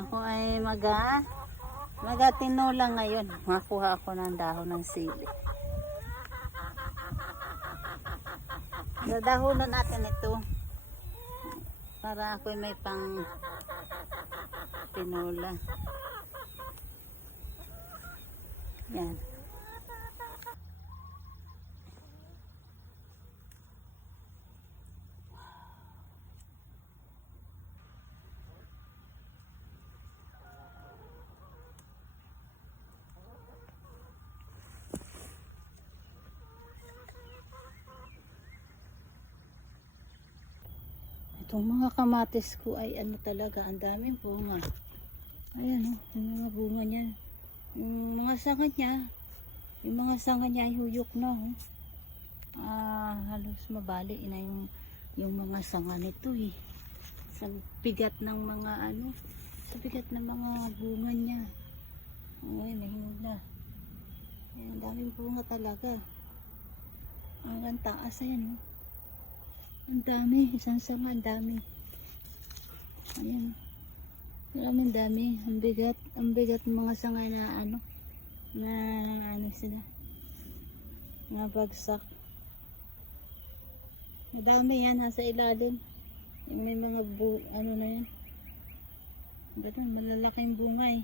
Ako ay maga magatinola ngayon. Makuha ako ng dahon ng sili. Dadahonan natin ito. Para ako may pang tinola. Yan. Itong mga kamatis ko ay ano talaga, ang daming bunga. Ayan o, yung mga bunga niya. Yung mga sanga niya, yung mga sanga niya ay huyok na. Oh. Ah, halos mabali na yung, yung mga sanga nito eh. Sa bigat ng mga ano, sa bigat ng mga bunga niya. Oh, ayun, nahinog na. Ayan, daming bunga talaga. Ang taas ayan oh. Ang dami, isang sanga, ang dami. Ayan. Maraming dami. Ang bigat, ang bigat mga sanga na ano, na ano sila. Na bagsak. Madami yan, nasa ilalim. Yung May mga bu, ano na yan. Ganun, malalaking bunga eh.